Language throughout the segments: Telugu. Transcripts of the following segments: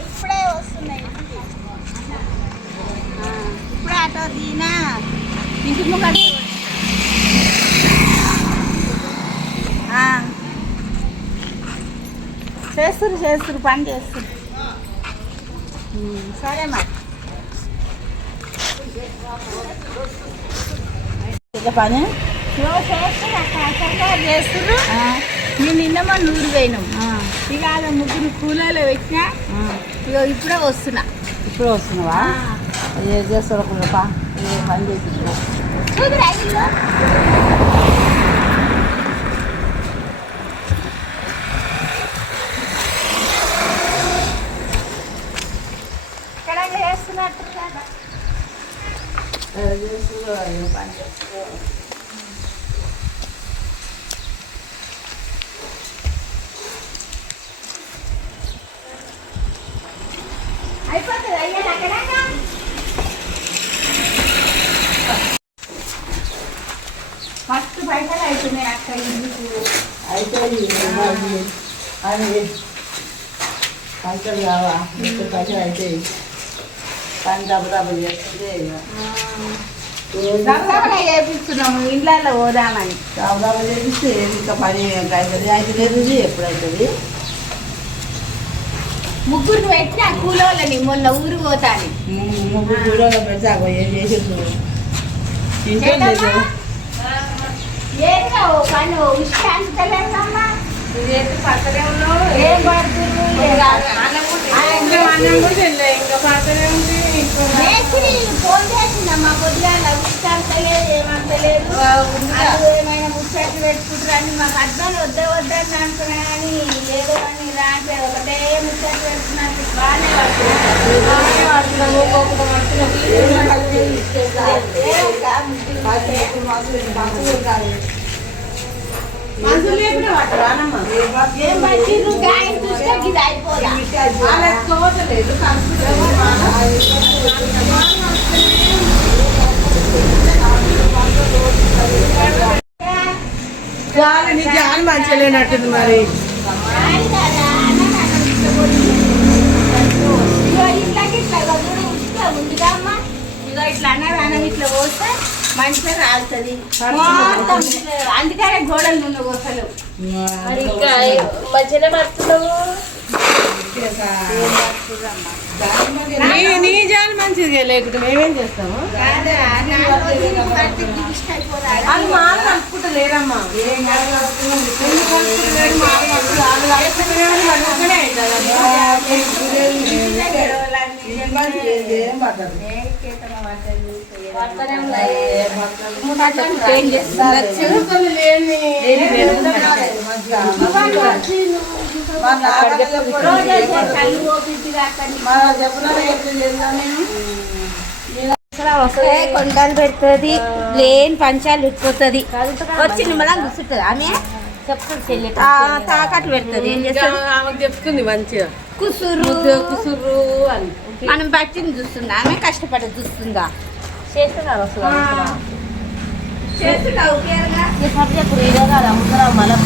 ఇప్పుడే వస్తున్నాయి. ఇప్పుడే ఆటో దీనా ఇంటి ముఖం చేస్తురు చేస్తురు పని చేస్తురు సరే మరి. పని? చేస్తురు అక్క సర్కారు చేస్తురు నేను నిన్న మొన్న ఊరు పోయినాం. ఇక వాళ్ళ ముగ్గురు కూలీలు పెట్టినా ఇక ఇప్పుడే వస్తున్నా. ఇప్పుడు వస్తున్నావా? ఏం చేస్తారు ఒక పా ఏ పని చేసి చేస్తున్నట్టు కదా ఫస్ట్ బయటలు అవుతున్నాయి అక్క ఇందుకు అయితే అని పైసలు కావా? ఇంకా పైసలు అయితే పని డబ్బు చేస్తుంటే దసరా చేపిస్తున్నాము ఇండ్లలో పోదామని. డబ్బు డబ్బు చేపిస్తే ఇంకా పని అవుతుంది అయితే లేదు ఎప్పుడవుతుంది ముగ్గురు పెట్టిన కూలోళ్ళని మొన్న ఊరు పోతాని ముగ్గురు కూడా పెడితే అగో ఏం చేసేది లేదు ఏదో పని ఏం పడుతుంది. ఇంకా ఉంది. ఫోన్ చేసిందమ్మా పొద్దుగాల ఏమైనా ముచ్చట్లు పెట్టుకుంటారని మాకు అర్థం వద్దే వద్దని అనుకున్నా కానీ లేదు అని అంటే ఒకటే బాగానే బాగానే పడుతున్నాము ఒక్కొక్కటి లేకుండా గాయం చూస్తే ఇది నీ మంచిగా లేనట్టుంది మరి. మంచిగా రాలుతుంది. అందుకనే గోడలు నుండి పోసలు ఇంకా మంచిగా పడుతున్నావు నీ నీ జాలి మంచిది లేకుంటే మేమేం చేస్తాము? వాళ్ళు మాల కలుపుకుంటా లేరమ్మా ఎందుకు కలుపుకుంటలేరు మాల కలుపుకుంటూ వాళ్ళు కలుపుకుంటూనే ఉంది, కలుపుకుంటూనే అవుతుందమ్మా. ఏం కొండలు పెడుతుంది లేని పంచాలు ఉట్టిపోతుంది వచ్చి నిమ్మలం కూర్చుంటుంది ఆమె చెప్తుంది తాకట్లు పెడుతుంది. ఏం చేస్తుంది? ఆమెకు చెప్తుంది మంచిగా. కుసురు. కుసురు అని. మనం బట్టిని చూస్తుంది? ఆమె కష్టపడి చూస్తుందా? చేస్తున్నారు అసలు చేస్తున్నావు ఈ సబ్జెక్ట్ ఇదే కాదు మళ్ళీ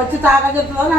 వచ్చి తాగా చెప్తున్నా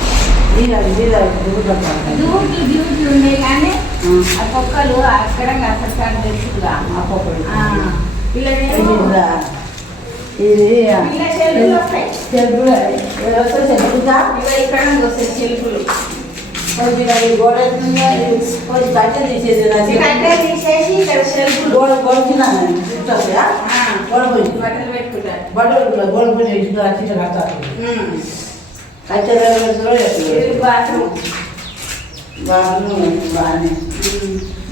ఆ, దూట్లు డ్యూట్లు ఉన్నాయి కానీ ఆ. కుక్కలు అక్కడ అక్కడ తెలుసుగా ఇలా ఇది ఇలా చెల్లులు వస్తాయి. చెరుకుతా ఇగో ఇక్కడ వస్తాయి చెల్లులు. కొంచెం గోడ కొంచెం కట్టె తీసేది కట్టె తీసేసి ఇక్కడ చెల్లులు. గోడ గోడ గోడ బట్టలు పెట్టుకుంటారు. బట్టలు గోడ కట్టాలి కట్టె ఇది బాత్రూమ్ బాగున్నాయి బాగానే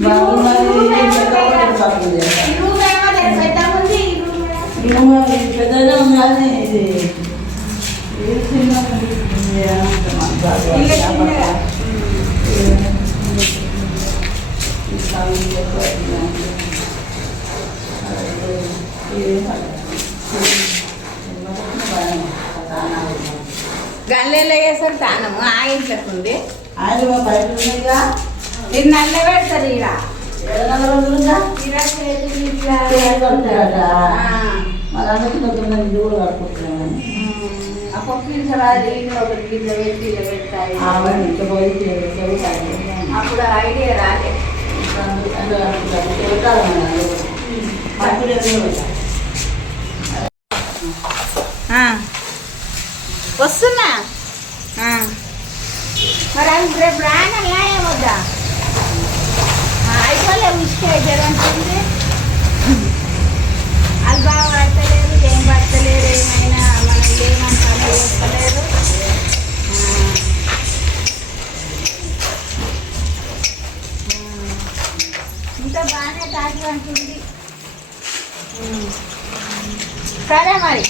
బాగున్నది తక్కువ ఈ రూమ్ ఏమో లేదు, పెద్దగా ఉంది ఈ రూమ్ ఏమో. రూమ్ ఇది పెద్దగా ఉంది కానీ ఇది ఇది గల్లెలో వేస్తారు తానము ఆ ఇంట్లోకి ఉంది? ఆయన బయట ఉన్నాయిగా ఇది నల్ల పెడతారు. ఈడ అప్పుడు ఐడియా రాలే. ఆ. వస్తున్నా? మరి అవి రేపు రానల్లా ఏమొద్దా అయిపోలే ఉసుకే జరంటుంది అది బాగా పడతలేరు ఏం పడతలేరు ఏమైనా మనం ఏమంటాం చేస్తలేరు ఇంకా బాగానే తాగి అంటుంది సరే మరి.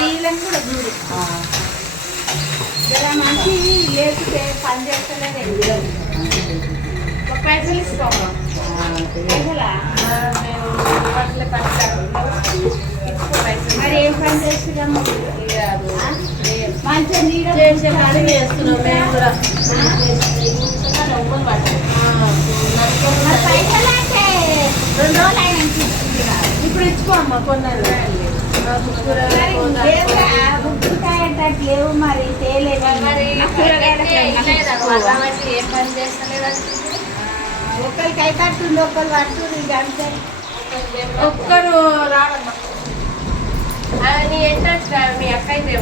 వీళ్ళని కూడా మంచి లేకపోతే పని చేస్తలేదు ఒక పైసలు ఇసుకోమా పైసలా బట్టలు పట్టారు మరి ఏం పని చేస్తున్నాము మంచిగా నీడ చేసే పని చేస్తున్నాం మేము కూడా పైసలు అంటే రెండు రోజులు కొన్నారు నాకు కూరగాయలు లేవు మరి పడుతుంది ఇక అంతే ఒక్కరు నీ ఎంట్రన్స్ మీ అక్క అయితే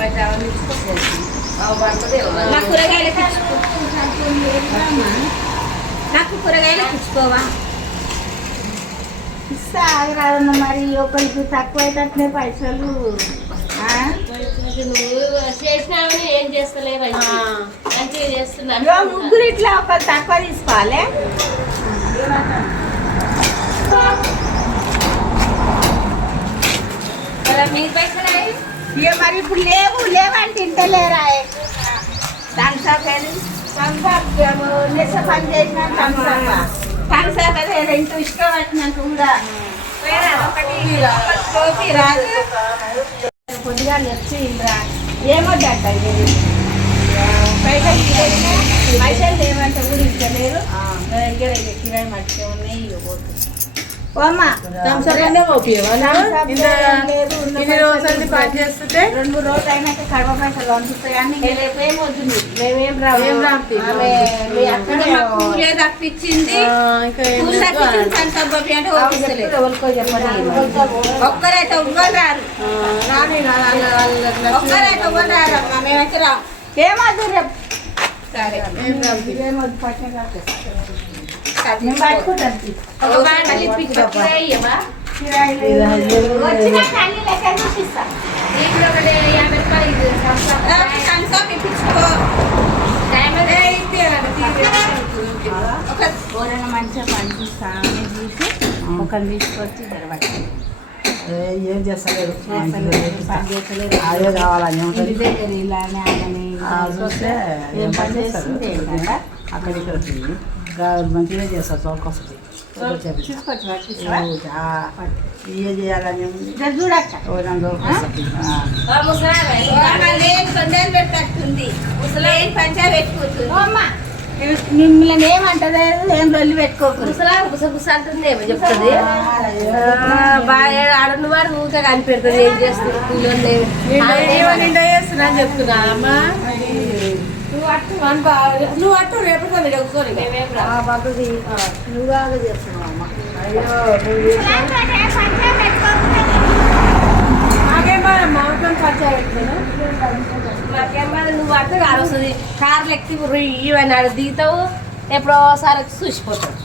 నాకు కూరగాయలకు ఇచ్చుకోవా? ఇస్తా ఆగరాదన్న మరి ఒకరికి తక్కువ అయ్యేటట్లే పైసలు చేసినావని ఏం చేస్తలేవు మంచిగా చేస్తున్నాను ముగ్గురు ఇట్లా ఒకరు తక్కువ తీసుకోవాలి. ఇక మరి ఇప్పుడు లేవు లేవంటే తింటలేరా థమ్స్అప్ థమ్స్అప్ నెస పని చేసిన థమ్స్అప్ థమ్స్అప్ అదే రెండు ఇష్టం వచ్చినాక కూడా వేరే రాదు కొద్దిగా వచ్చి ఏమొద్దంట పైసలు ఏమంటే కూడా ఇవ్వలేరు దగ్గర కిరాయి మట్టి ఉన్నాయి ఇక పోతుంది ఇన్ని రోజులు పని చేస్తుంటే? రెండు రోజులు అయినాక పైసలు పంపిస్తాయి కానీ ఇంక రేపు ఏం వద్దు నీకు. మేమేం రావు. ఏం రాంపి ఆమె మీ అక్కడ పూలే తప్పించింది. ఇంకా ఏం పూలు లేదు. తప్పించింది సంతోష్ బాబు అంటే ఓపిస్తలేదు. ఒక్కరైతే ఉవ్వలు రారు ఆ, రాని రా- వాళ్ళ- వాళ్ళ ఒక్కరైతే ఉవ్వలు రారు అమ్మ మేమైతే రాం. ఏమద్దు రేపు. సరే. ఏం ఏమొద్దు పట్టిన ఒక ఒక మంచిగా పనిపిస్తా చూసి ఒకరిని తీసుకొచ్చి జరగచ్చు ఏం చేస్తలేదు అదే కావాలని చూస్తే ఏం పని వచ్చింది మంచిగా చేస్తారు పట్టిస్తావా? ఇవే చేయాలని మిమ్మల్ని ఏమంటది ఏం రొల్లి పెట్టుకోకూడదు ముసలా అంటుంది ఏమో చెప్తుంది బాగా వాడు ఊరికే కనిపెడుతుంది ఏం చేస్తుంది చెప్తున్నా అమ్మా నువ్వు అట్టు నువ్వు అట్టు రేపు కూర్చొని మేమేం రా నువ్వు బాగా చేస్తున్నావు? అమ్మ అయ్యో మాకేం బాగా మామిడి ఖర్చు మాకేం బాధ నువ్వు అట్టు కారొస్తుంది కార్లు ఎక్కి ఇవన్నీ దిగుతావు. ఎప్పుడో ఒకసారి వచ్చి చూసిపోతాడు